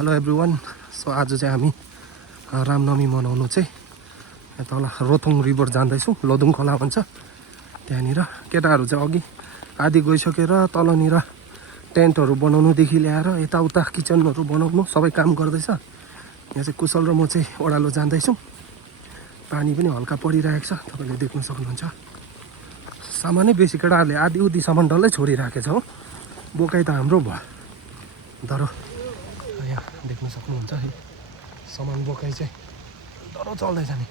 Hello everyone. So आज चाहिँ हामी रामनवमी मनाउनु चाहिँ तल रोथोङ रिभर जाँदैछौँ। लोदुङ खोला भन्छ त्यहाँनिर। केटाहरू चाहिँ अघि आधी गइसकेर तलनिर टेन्टहरू बनाउनुदेखि ल्याएर यताउता किचनहरू बनाउनु सबै काम गर्दैछ। यहाँ चाहिँ कुशल र म चाहिँ ओह्रालो जाँदैछौँ। पानी पनि हल्का परिरहेको छ, तपाईँले देख्न सक्नुहुन्छ। सामानै बेसी केटाहरूले आधी उधी सामान डल्लै छोडिराखेको छ हो। बोकाइ त हाम्रो भयो, तर यहाँ देख्न सक्नुहुन्छ है सामान बोकाइ चाहिँ डह्रो चल्दैछ नि।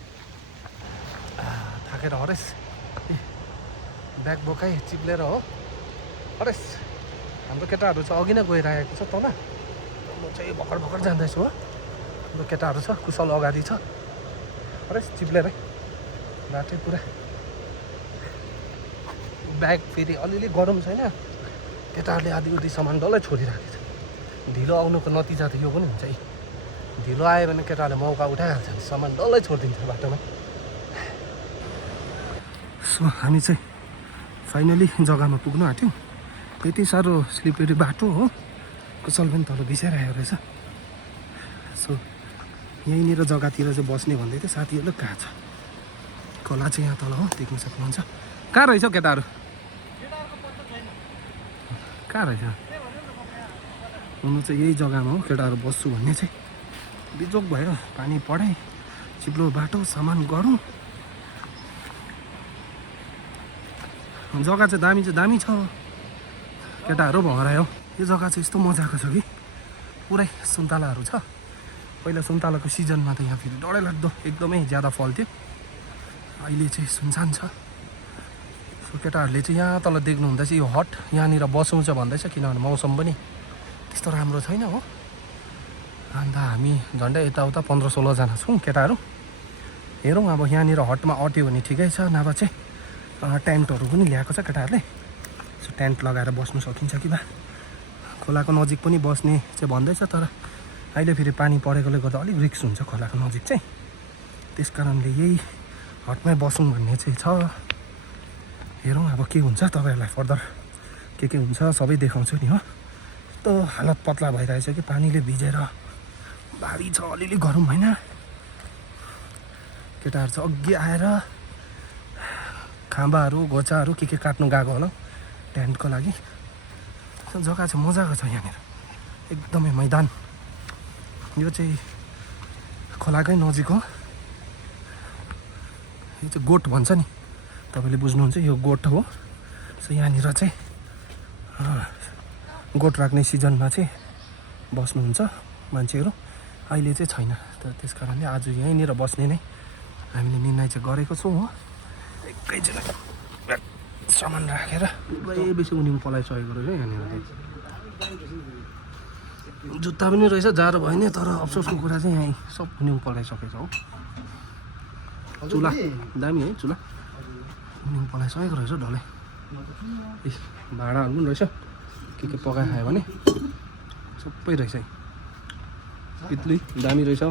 थाकेर हरेस ब्याग बोकाइ चिप्लेर हो हरेस। हाम्रो केटाहरू चाहिँ अघि नै गइरहेको छ तल, म चाहिँ भर्खर भर्खर जाँदैछु हो। हाम्रो केटाहरू छ, कुशल अगाडि छ, हरेस चिप्लेरै बाटै पुरा। ब्याग फेरि अलिअलि गरम छैन, केटाहरूले आधी उधी सामान डल्लै छोडिराखेको छ। ढिलो आउनुको नतिजा त यो पनि हुन्छ है। ढिलो आयो भने केटाहरूले मौका उठाइहाल्छ, सामान डल्लै छोडिदिन्छ बाटोमा। सो हामी चाहिँ फाइनली जग्गामा पुग्नु आँट्यौँ। यति साह्रो स्लिपरी बाटो हो, कुशल पनि तल बिसाइरहेको रहेछ। सो यहीँनिर जग्गातिर चाहिँ बस्ने भन्दै थियो साथीहरूले। कहाँ छ खोला चाहिँ यहाँ तल हो, देख्न सक्नुहुन्छ। कहाँ रहेछ केटाहरू? कहाँ रहेछ? हुनु चाहिँ यही जग्गामा हो केटाहरू बस्छु भन्ने चाहिँ। बिजोक भयो, पानी पढाइ चिप्लो बाटो, सामान गरौँ। जग्गा चाहिँ दामी छ, केटाहरू भरायो। यो जग्गा चाहिँ यस्तो मजाको छ कि पुरै सुन्तलाहरू छ। पहिला सुन्तलाको सिजनमा त यहाँ फेरि डरै लाग्दो एकदमै ज्यादा फल्थ्यो, अहिले चाहिँ सुनसान छ। सो केटाहरूले चाहिँ यहाँ तल देख्नु हुँदैछ यो हट, यहाँनिर बसौँ छ भन्दैछ, किनभने मौसम पनि त्यस्तो राम्रो छैन हो। अन्त हामी झन्डै यताउता 15-16 जना छौँ केटाहरू। हेरौँ अब यहाँनिर हटमा अट्यो भने ठिकै छ, नभए चाहिँ टेन्टहरू पनि ल्याएको छ केटाहरूले। सो टेन्ट लगाएर बस्नु सकिन्छ कि बा। खोलाको नजिक पनि बस्ने चाहिँ भन्दैछ, तर अहिले फेरि पानी परेकोले गर्दा अलिक रिस्क हुन्छ खोलाको नजिक चाहिँ। त्यस कारणले यही हटमै बसौँ भन्ने चाहिँ छ। हेरौँ अब के हुन्छ, तपाईँहरूलाई फर्दर के हुन्छ सबै देखाउँछु नि हो। यस्तो हालत पत्ला भइरहेछ कि पानीले भिजेर भारी छ, अलिअलि गरौँ होइन। केटाहरू चाहिँ अघि आएर खाँबाहरू घोचाहरू के काट्नु गएको होला टेन्टको लागि। जग्गा चाहिँ मजाको छ यहाँनिर, एकदमै मैदान। यो चाहिँ खोलाकै नजिक हो। यो चाहिँ गोठ भन्छ नि, तपाईँले बुझ्नुहुन्छ, यो गोठ हो। सो यहाँनिर चाहिँ गोठ राख्ने सिजनमा चाहिँ बस्नुहुन्छ मान्छेहरू, अहिले चाहिँ छैन। तर त्यस कारणले आज यहीँनिर बस्ने नै हामीले निर्णय चाहिँ गरेको छौँ हो। एकैचोटि सामान राखेर पुरै बेसी उनी पलाइसकेको रहेछ यहाँनिर। जुत्ता पनि रहेछ, जाडो भयो नि, तर अफसोसको कुरा चाहिँ यहीँ सब उनी पलाइसकेको छ हो। चुला दामी है, चुला उनी पलाइसकेको रहेछ डल्लै। ए भाँडाहरू पनि रहेछ, के पकाइ खायो भने सबै रहेछ है। पित्ली दामी रहेछ,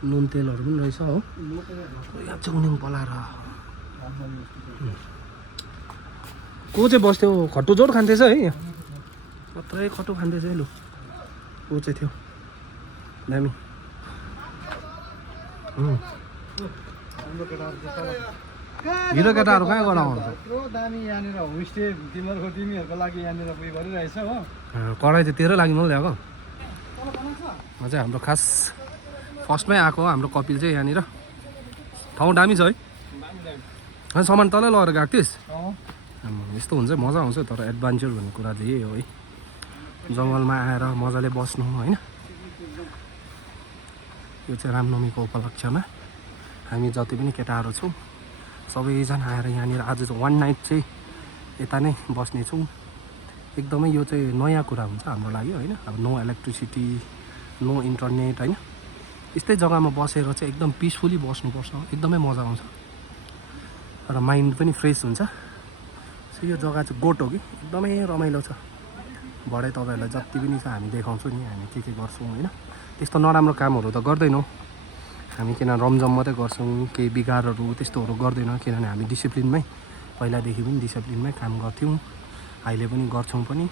नुन तेलहरू पनि रहेछ हो। यहाँ चाहिँ उनी पलाएर को चाहिँ बस्थ्यो, खट्टु जोड खाँदैछ है यहाँ, मात्रै खट्टु खाँदैछ है। लु को चाहिँ थियो दामी। हिरो केटाहरू कहाँ गएर आउँछ? यहाँनिर होमस्टे तिमीहरूको तिमीहरूको लागि यहाँनिर उयो गरिरहेछ हो। कराई चाहिँ तेरो लागि मैले ल्याएको अझै। हाम्रो खास फर्स्टमै आएको हो हाम्रो कपिल चाहिँ यहाँनिर। ठाउँ दामी छ है, सामान तलै लगेर गएको थिइस्। यस्तो हुन्छ मजा आउँछ, तर एडभेन्चर भन्ने कुरा चाहिँ यही हो है। जङ्गलमा आएर मजाले बस्नु होइन। यो चाहिँ रामनवमीको उपलक्ष्यमा हामी जति पनि केटाहरू छौँ सबैजना आएर यहाँनिर आज चाहिँ वान नाइट चाहिँ यता नै बस्नेछौँ। एकदमै यो चाहिँ नयाँ कुरा हुन्छ हाम्रो लागि होइन। अब नो इलेक्ट्रिसिटी, नो इन्टरनेट होइन। यस्तै जग्गामा बसेर चाहिँ एकदम पिसफुली बस्नुपर्छ, एकदमै मजा आउँछ र माइन्ड पनि फ्रेस हुन्छ। सो यो जग्गा चाहिँ गोठ हो कि एकदमै रमाइलो छ। भरे तपाईँहरूलाई जति पनि छ हामी देखाउँछौँ नि, हामी के गर्छौँ होइन। त्यस्तो नराम्रो कामहरू त गर्दैनौँ हामी, किन रमझम मात्रै गर्छौँ, केही बिगारहरू त्यस्तोहरू गर्दैनौँ। किनभने हामी डिसिप्लिनमै पहिलादेखि पनि डिसिप्लिनमै काम गर्थ्यौँ, अहिले पनि गर्छौँ पनि।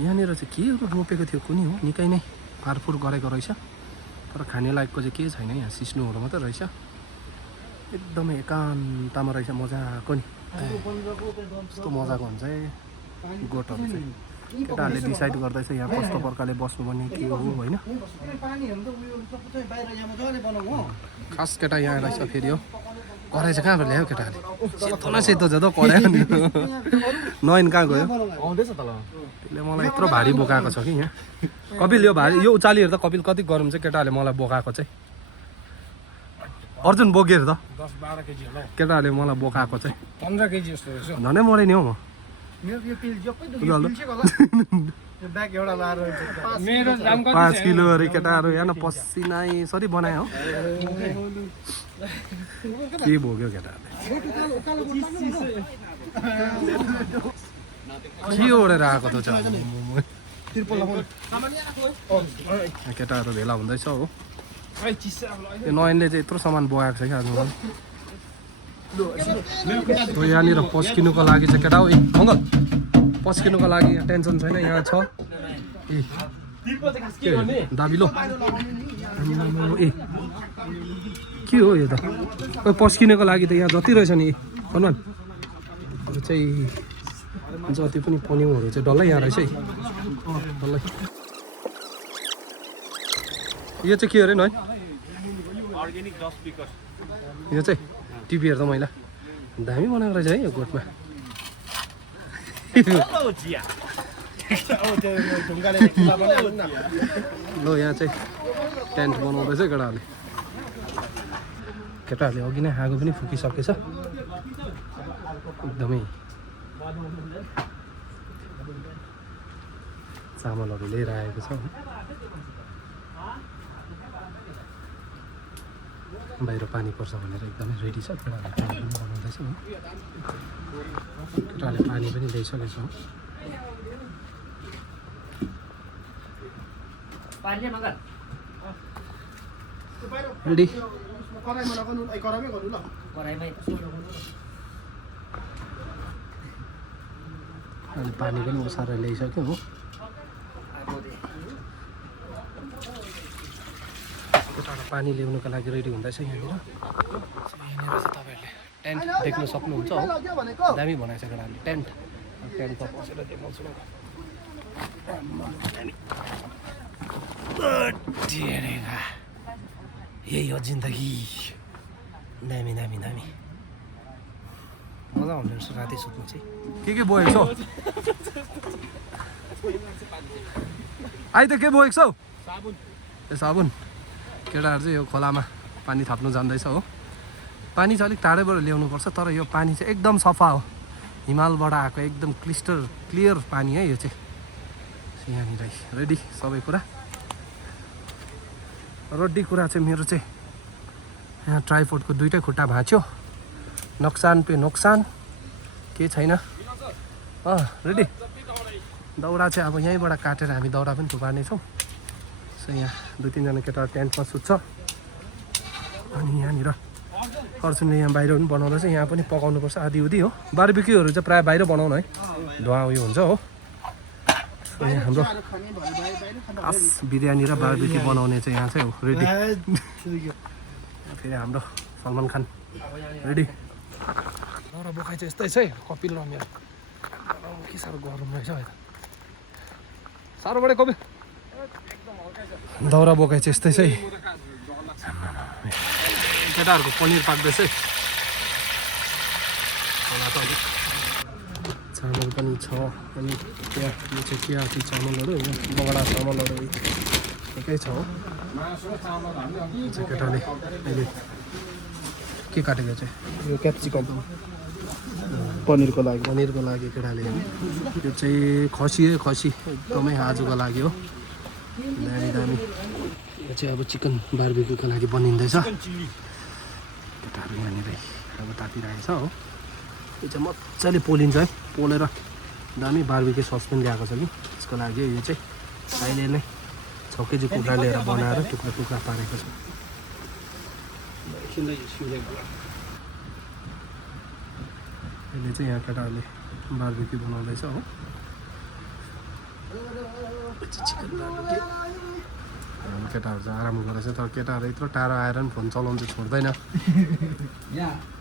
यहाँनिर चाहिँ के रोपेको थियो कुनै हो निकै नै फारफुर गरेको रहेछ तर खाने लायकको चाहिँ केही छैन यहाँ सिस्नुहरू मात्रै रहेछ एकदमै एकान्तमा रहेछ मजाको नि कस्तो मजाको हुन्छ है गोठहरू चाहिँ केटाहरूले डिसाइड गर्दैछ यहाँ कस्तो प्रकारले बस्नुपर्ने के हो होइन खास केटा यहाँ रहेछ फेरि हो कराई चाहिँ कहाँबाट ल्यायो केटाहरूले सेतो न सेतो छ त करायो नि नयन कहाँ गयो आउँदैछ तल त्यसले मलाई यत्रो भारी बोकाएको छ कि यहाँ कपिल यो भारी यो उचालिहरू त कपिल कति गरौँ चाहिँ केटाहरूले मलाई बोकाएको चाहिँ अर्जुन बोकेर त 10-12 केजी होला केटाहरूले मलाई बोकाएको चाहिँ 15 केजी जस्तो रहेछ झनै मरे नि हौ म यो पिल जप्पै यो ब्याग एउटा लाएर मेरो दाम कति 5 किलो अरे केटाहरू यहाँ न पसिनाइ सरी बनायो हो के भोग्यो केटाहरूले के ओढेर आएको त केटाहरू भेला हुँदैछ हो यो नयनले चाहिँ यत्रो सामान बोकाएको छ क्या आज मलाई यहाँनिर पस्किनुको लागि चाहिँ केटा हो ए अङ्कल पस्किनुको लागि यहाँ टेन्सन छैन यहाँ छ ए दाबिलो ए के हो यो त खोइ पस्किनुको लागि त यहाँ जति रहेछ नि हनुमान यो चाहिँ जति पनि पन्युहरू चाहिँ डल्लै यहाँ रहेछ है डल्लै यो चाहिँ के अरे न अर्ग्यानिक 10 स्पिकर यो चाहिँ टिपीहरू त मैला दामी बनाएको रहेछ है यो गोठमा ल यहाँ चाहिँ टेन्ट बनाउँदैछ केटाहरूले केटाहरूले अघि नै आगो पनि फुकिसकेछ एकदमै चामलहरू लिएर आएको छ बाहिर पानी पर्छ भनेर एकदमै रेडी छ केटाहरूले पानी पनि बनाउँदैछ हो केटाहरूले पानी पनि ल्याइसकेको छ रेडी अहिले पानी पनि ओसारेर ल्याइसक्यो हो केटाहरू पानी ल्याउनुको लागि रेडी हुँदैछ यहाँनिर यहाँनिर चाहिँ तपाईँहरूले टेन्ट देख्न सक्नुहुन्छ हो दामी बनाएको छ केटाहरूले टेन्ट टेन्टमा बसेर देखाउँछु यही हो जिन्दगी दामी दामी दामी मजा आउने रहेछ राति सुत्नु चाहिँ के बोकेको छौ अहिले त के बोकेको छौ साबुन ए साबुन केटाहरू चाहिँ यो खोलामा पानी थाप्नु जाँदैछ हो पानी चाहिँ अलिक टाढैबाट ल्याउनुपर्छ तर यो पानी चाहिँ एकदम सफा हो हिमालबाट आएको एकदम क्लियर पानी है यो चाहिँ यहाँनिर रेडी सबै कुरा रेडी कुरा चाहिँ मेरो चाहिँ यहाँ ट्राइपोडको दुइटै खुट्टा भाँच्यो नोक्सान पे नोक्सान केही छैन रेडी दाउरा चाहिँ अब यहीँबाट काटेर हामी दाउरा पनि थुपार्नेछौँ सो यहाँ 2-3 जना केटाहरू टेन्टमा सुत्छ अनि यहाँनिर अर्जुनले यहाँ बाहिर पनि बनाउँदैछ यहाँ पनि पकाउनुपर्छ आधी उधी हो बारबिक्यूहरू चाहिँ प्रायः बाहिर बनाउनु है धुवा उयो हुन्छ हो यहाँ हाम्रो खास बिरयानी र बारबिक्यू बनाउने चाहिँ यहाँ चाहिँ हो रेडी फेरि हाम्रो सलमान खान रेडी दाउरा बोकाइ चाहिँ यस्तै छ है कपिल र मेरो के साह्रो गरम रहेछ है साह्रो बढे कपिल दाउरा बोकाइ चाहिँ यस्तै छ है केटाहरूको पनिर पाक्दैछ है चामल पनि छ अनि त्यहाँ यो चाहिँ के आएको चामलहरू बगडा चामलहरू एकै छ हो केटाले अहिले के काटेको चाहिँ यो क्याप्सिकम पनिरको लागि केटाले यो चाहिँ खसी एकदमै आजको लागि हो दामी दामी यो चाहिँ अब चिकन बारबिक्यूको लागि बनिँदैछ केटाहरू यहाँनिर अब तातिरहेछ हो यो चाहिँ मजाले पोलिन्छ है पोलेर दामी बारबिक्यू सस पनि ल्याएको छ कि त्यसको लागि यो चाहिँ अहिले नै 6 केजी कुखुरा लिएर बनाएर टुक्रा पारेको छ अहिले चाहिँ यहाँ केटाहरूले बारबिक्यू बनाउँदैछ हो चिकन बार्बिक्यू केटाहरू चाहिँ आराम गरेछ तर केटाहरू यत्रो टाढो आएर पनि फोन चलाउनु चाहिँ छोड्दैन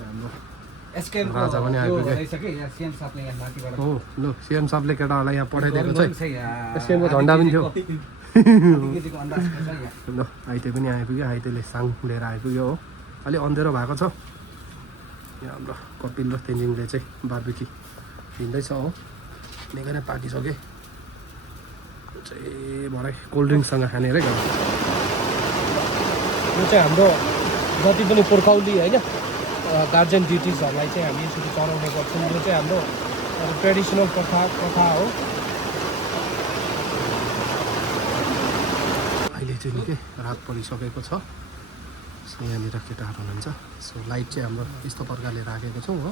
हाम्रो राजा पनि आइपुग्यो हो लु सिएम साहबले केटाहरूलाई यहाँ पठाइदिएको छ एसकेएमको झन्डा पनि थियो ल आइते पनि आइपुग्यो आइतेले साङ लिएर आइपुग्यो हो अलि अँधेरो भएको छ यहाँ हाम्रो कपिल र तेन्जिङले चाहिँ बार्बिक्यू दिँदैछ हो निकै नै पाकिसके चाहिँ भरे कोल्ड ड्रिङ्कसँग खाने अरे यो चाहिँ हाम्रो जति पनि पुर्खौली होइन गार्जियन ड्युटिजहरूलाई चाहिँ हामी यसरी चलाउने गर्छौँ यो चाहिँ हाम्रो ट्रेडिसनल प्रथा हो अहिले चाहिँ निकै रात परिसकेको छ सो यहाँनिर केटाहरू हुनुहुन्छ सो लाइट चाहिँ हाम्रो यस्तो प्रकारले राखेको छौँ हो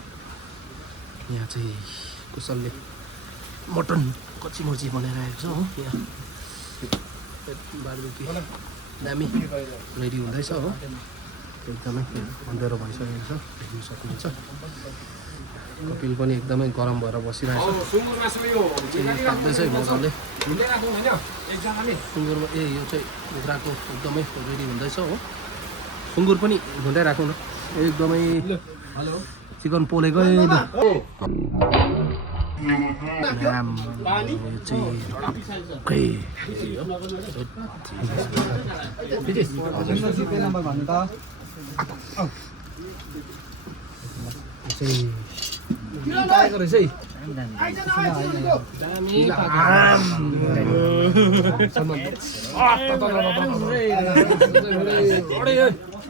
यहाँ चाहिँ कुशलले मटन कच्ची मुर्ची बनाइरहेको छ हो यहाँ बार्बिक्यू दामी रेडी हुँदैछ हो एकदमै अँधेरो भइसकेको छ देख्न सक्नुहुन्छ कपिल पनि एकदमै गरम भएर बसिरहेको छ पाक्दैछ मजाले सुँगुरमा यो चाहिँ कुखुराको एकदमै रेडी हुँदैछ हो सुँगुर पनि हुँदै राखौँ न एकदमै चिकन पोलेकै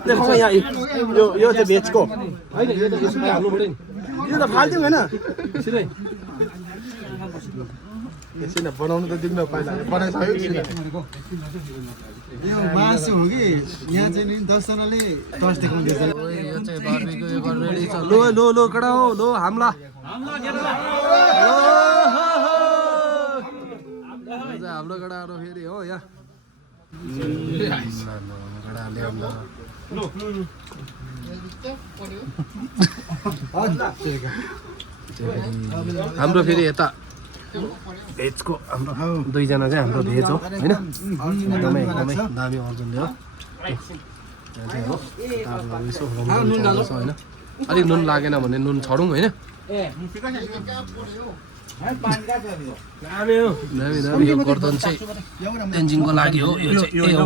देखो यहाँ यो चाहिँ भेजको होइन यो त यसरी हाल्नु पऱ्यो नि यो त फाल्दिउँ होइन यसरी एकछिन बनाउनु त दिनु पहिला बनाइसक्यो यो मासु हो कि यहाँ चाहिँ नि 10 जनाले 10 देखाउँदैछ यो चाहिँ बार्बिक्यू यो रेडी छ लो लो लो कडा हो लो हमला हाम्रो गडाहरू फेरि हो यहाँ हाम्रो फेरि यता भेजको हाम्रो दुईजना चाहिँ हाम्रो भेज हो होइन एकदमै एकदमै दामी अर्जुनले हो होइन अलिक नुन लागेन भने नुन छडौँ होइन दामी दामी यो गर्दन चाहिँ तेन्जिङको लागि हो यो चाहिँ हो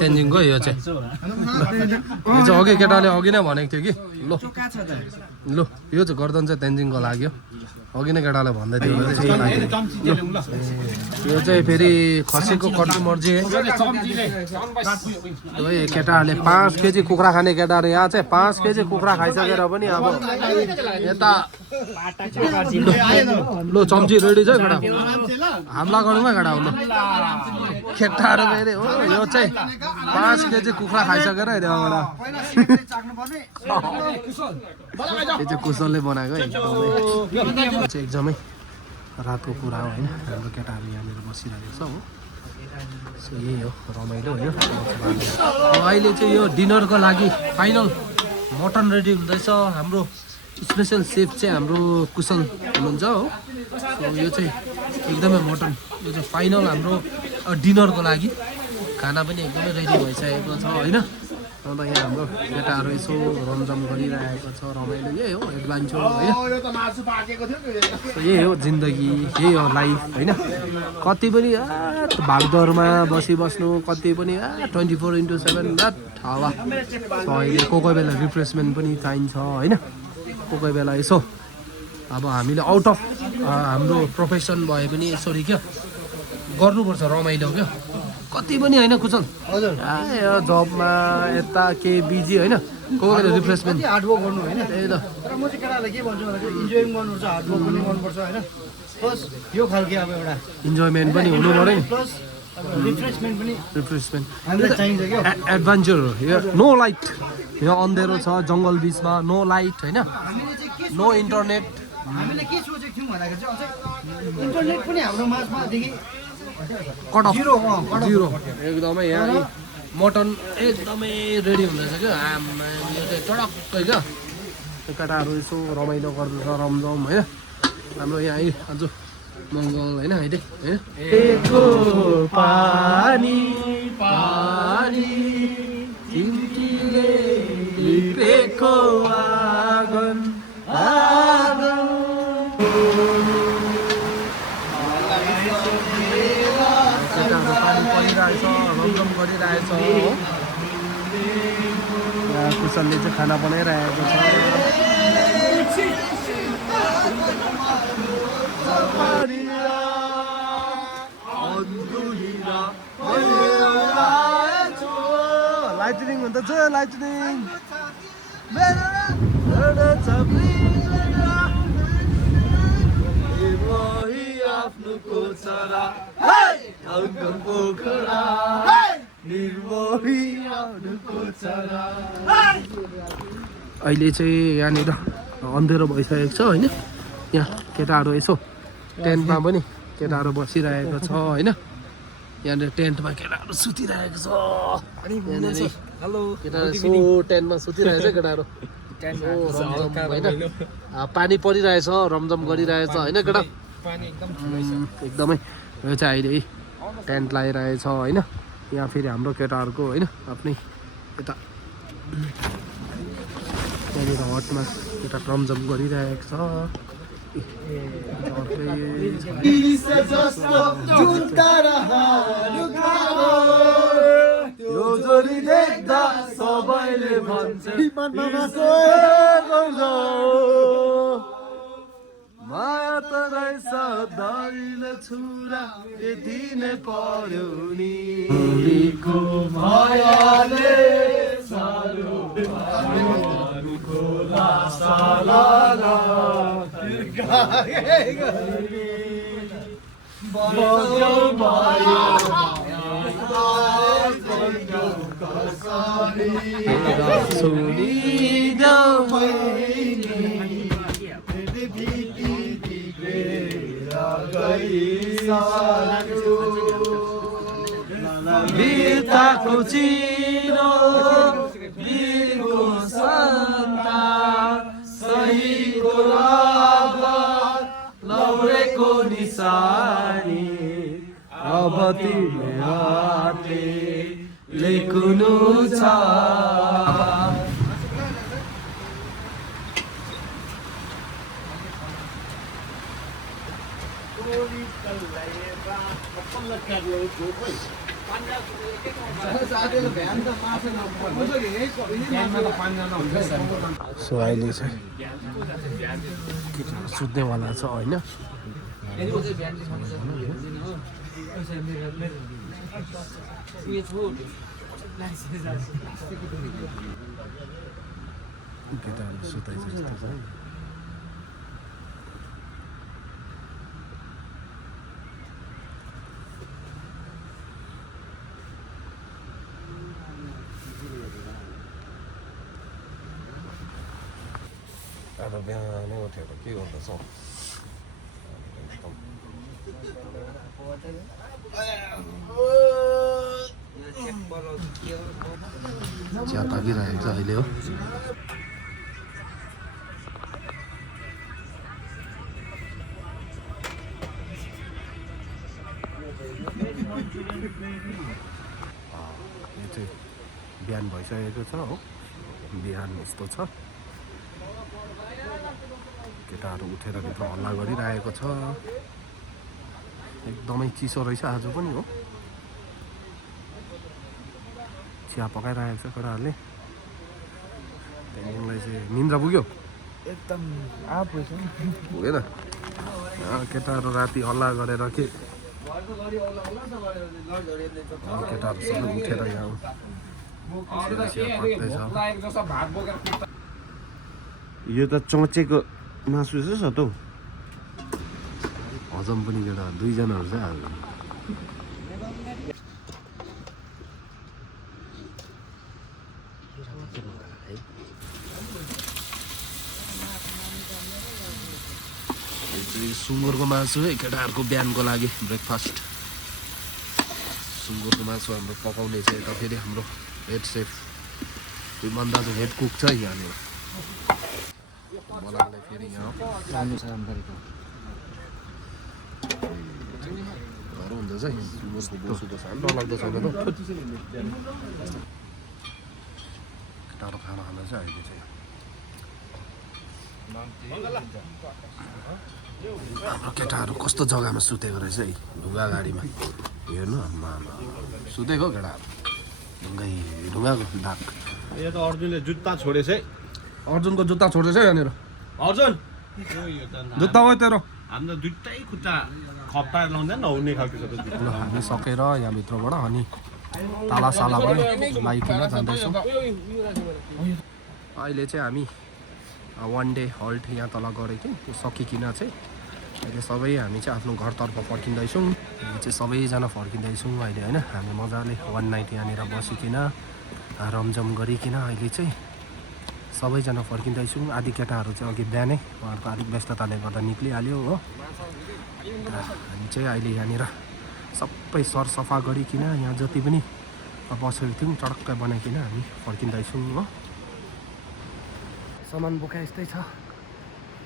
तेन्जिङको यो चाहिँ अघि केटाले अघि नै भनेको थियो कि ल यो चाहिँ गर्दन चाहिँ तेन्जिङको लागि हो अघि नै केटाले भन्दै थियो यो चाहिँ फेरि खसीको कट्टी मर्जी है केटाहरूले 5 केजी कुखुरा खाने केटाहरू यहाँ चाहिँ 5 केजी कुखुरा खाइसकेर पनि अब यता लो चम्ची रेडी छ केटा हमला गरौँ है केटा केटाहरू फेरि हो यो चाहिँ 5 केजी कुखुरा खाइसकेर त्यहाँबाट यो चाहिँ कुशलले बनाएको एकदमै रातको कुरा हो होइन हाम्रो केटाहरू यहाँनिर बसिरहेको छ हो सो यही हो रमाइलो होइन अहिले चाहिँ यो डिनरको लागि फाइनल मटन रेडी हुँदैछ हाम्रो स्पेसल सेफ चाहिँ हाम्रो कुशल हुनुहुन्छ हो सो यो चाहिँ एकदमै मटन यो चाहिँ फाइनल हाम्रो डिनरको लागि खाना पनि एकदमै रेडी भइसकेको छ होइन अन्त यहाँ हाम्रो केटाहरू यसो रमझम गरिरहेको छ रमाइलो यही हो एडभेन्चर होइन यही हो जिन्दगी यही हो लाइफ होइन कति पनि भागदौडमा बसिबस्नु कति पनि 24/7 हावा अहिले कोही बेला रिफ्रेसमेन्ट पनि चाहिन्छ होइन कोही बेला यसो अब हामीले आउट अफ हाम्रो प्रोफेसन भए पनि यसरी क्या गर्नुपर्छ रमाइलो क्या कति पनि होइन कुशल हजुर जबमा यता के बिजी होइन कोही बेला रिफ्रेसमेन्ट हार्डवर्क गर्नु होइन त्यही त तर म चाहिँ केटालाई के भन्छु भन्दाखेरि इन्जोय गर्नुपर्छ हार्डवर्क पनि गर्नुपर्छ होइन प्लस यो खालको अब एउटा इन्जोयमेन्ट पनि हुनु पऱ्यो नि प्लस रिफ्रेसमेन्ट पनि रिफ्रेसमेन्ट हामीलाई चाहिन्छ क्या एडभेन्चर यो नो लाइट यहाँ अँधेरो छ जङ्गल बिचमा नो लाइट होइन हामीले चाहिँ के नो इन्टरनेट हामीले के सोचेको थियौँ भन्दाखेरि चाहिँ अझै इन्टरनेट पनि हाम्रो माझमादेखि कट अफ जिरो जिरो एकदमै यहाँ मटन एकदमै रेडी हुँदैछ क्या आमा यो चाहिँ चडक्कै क्या केटाहरू यसो रमाइलो गर्दैछ रमझम होइन हाम्रो यहाँ आज मङ्गल होइन अहिले होइन पानी पानी तिमीले लिपेको आँगन आँगन केटाहरू पानी परिरहेछ रमझम गरिरहेछ हो यहाँ कुशलले चाहिँ खाना बनाइरहेको छ लाइटनिङ हुँदैछ लाइटनिङ आफ्नो कोचरा पोखरा अहिले चाहिँ यहाँनिर अँधेरो भइसकेको छ होइन यहाँ केटाहरू यसो टेन्टमा पनि केटाहरू बसिरहेको छ होइन यहाँनिर टेन्टमा केटाहरू सुतिरहेको छ हेलो केटाहरू यसो टेन्टमा सुतिरहेको छ केटाहरू होइन पानी परिरहेछ रमझम गरिरहेछ होइन केटा एकदमै यो चाहिँ अहिले टेन्ट लगाइरहेछ होइन यहाँ फेरि हाम्रो केटाहरूको होइन आफ्नै यता त्यहाँनिर हटमा केटा रमझम गरिरहेको छ सबैले भन्छ माया त रहेछ दैल छुरा यति नै पर्यो नि मायाले बिर्ताको चिनो बिरको सन्ता सहीको रगत लौरेको निशानी अब तिम्रो हातले लेख्नु छ सो अहिले चाहिँ केटाहरू सुत्नेवाला छ होइन केटाहरू सुताइछ जस्तो छ अब बिहानै उठेर के गर्दैछ चिया पाकिरहेको छ अहिले हो यो चाहिँ बिहान भइसकेको छ हो बिहान यस्तो छ केटाहरू उठेर भित्र हल्ला गरिरहेको छ एकदमै चिसो रहेछ आज पनि हो चिया पकाइरहेको छ केटाहरूले त्यहाँदेखिलाई चाहिँ निन्द्रा पुग्यो एकदम पुगेन केटाहरू राति हल्ला गरेर के केटाहरू सबै उठेर यहाँ यो त चोचेको मासु छ त हजम पनि केटा दुईजनाहरू चाहिँ आज सुँगुरको मासु है केटाहरूको बिहानको लागि ब्रेकफास्ट सुँगुरको मासु हाम्रो पकाउने चाहिँ यता फेरि हाम्रो हेड सेफ विमन दाजु हेड कुक छ यहाँनिर बनाउने फेरि यहाँ घर हुँदो रहेछ है डरलाग्दो छैन त केटाहरू खाना खाँदैछ अहिले चाहिँ हाम्रो केटाहरू कस्तो जग्गामा सुतेको रहेछ है ढुङ्गा गाडीमा हेर्नु आम्मा सुतेको केटाहरू ढुङ्गाको दाग यो त अर्जुनले जुत्ता छोडेछ है अर्जुनको जुत्ता छोड्दैछ यहाँनिर अर्जुन जुत्ता हो तेरो हाम्रो दुइटै खुट्टा खप्टाएर लाउँदैन नहुने खालको छ त ल हामी सकेर यहाँभित्रबाट अनि तालासाला पनि लगाइकन जाँदैछौँ अहिले चाहिँ हामी वान डे हल्ट यहाँ तल गरेको थियौँ त्यो सकिकन चाहिँ अहिले सबै हामी चाहिँ आफ्नो घरतर्फ फर्किँदैछौँ अहिले चाहिँ सबैजना फर्किँदैछौँ अहिले होइन हामी मजाले वान नाइट यहाँनिर बसिकन रमझम गरिकन अहिले चाहिँ सबैजना फर्किँदैछौँ आदि केटाहरू चाहिँ अघि बिहानै उहाँहरूको अलिक व्यस्तताले गर्दा निक्लिहाल्यो हो हामी चाहिँ अहिले यहाँनिर सबै सरसफा गरिकन यहाँ जति पनि बसेको थियौँ चडक्क बनाइकन हामी फर्किँदैछौँ हो सामान बोका यस्तै छ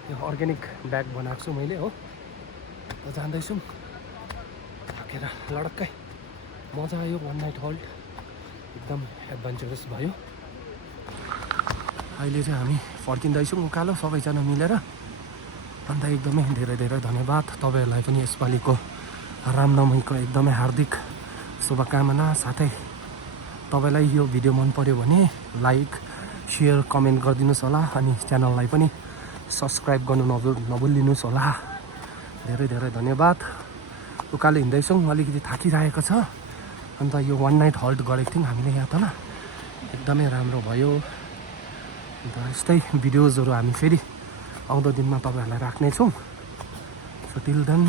यो अर्ग्यानिक ब्याग बनाएको छु मैले हो जाँदैछौँ थाकेर लडक्कै मजा आयो वान नाइट हल्ट एकदम एडभेन्चरस भयो अहिले चाहिँ हामी फर्किँदैछौँ उकालो सबैजना मिलेर अन्त एकदमै धेरै धेरै धन्यवाद तपाईँहरूलाई पनि यसपालिको रामनवमीको एकदमै हार्दिक शुभकामना साथै तपाईँलाई यो भिडियो मन पर्यो भने लाइक सेयर कमेन्ट गरिदिनुहोस् होला अनि च्यानललाई पनि सब्सक्राइब गर्नु नभुलिनुहोस् होला धेरै धेरै धन्यवाद उकालो हिँड्दैछौँ अलिकति थाकिरहेको छ अन्त यो वान नाइट हल्ट गरेको थियौँ हामीले यहाँ तल एकदमै राम्रो भयो अन्त यस्तै भिडियोजहरू हामी फेरि आउँदो दिनमा तपाईँहरूलाई राख्नेछौँ सो टिल देन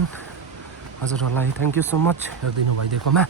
हजुरहरूलाई थ्याङ्क यू सो मच हेरिदिनु भइदिएकोमा